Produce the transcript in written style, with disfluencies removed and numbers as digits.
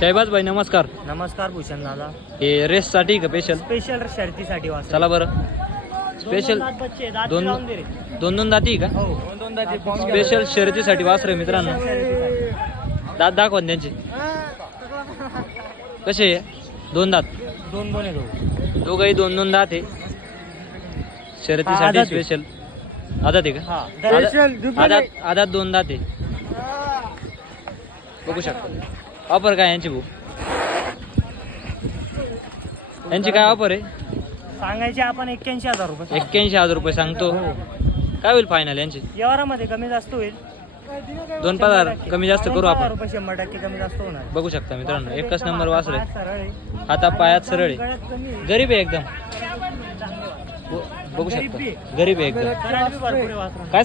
शहबाज भाई नमस्कार. नमस्कार भूषण दादा. हे रेस साठी का स्पेशल? स्पेशल शर्तीसाठी वासर. चला बरं. स्पेशल दोन दाती का? हो दोन दाती. स्पेशल शर्यतीसाठी वासरे मित्रांनो. दात दाखवा त्यांचे कसे आहे. दोन दात दोन आहे दोघही दोन दात आहे. शर्यतीसाठी स्पेशल आदात आहे का? आदात दोन दात आहे. बघू शकता. ऑफर काय यांची भाऊ? यांची काय ऑफर आहे? सांगायचे आपण 81,000 रुपये. 81,000 रुपये सांगतो. काय होईल फायनल यांची? व्यवहारामध्ये कमी जास्त होईल. 2,000 कमी जास्त करू आपण. 100% कमी जास्त होणार. बघू शकता मित्रांनो. एकच नंबर वासर आहे. सरळ आहे. हाता पायात सरळ आहे. गळ्यात कमी आहे. गरीब आहे एकदम. बघू शकता गरीब आहे एकदम. गळ्यात बी भरपूर आहे वासरांना. काय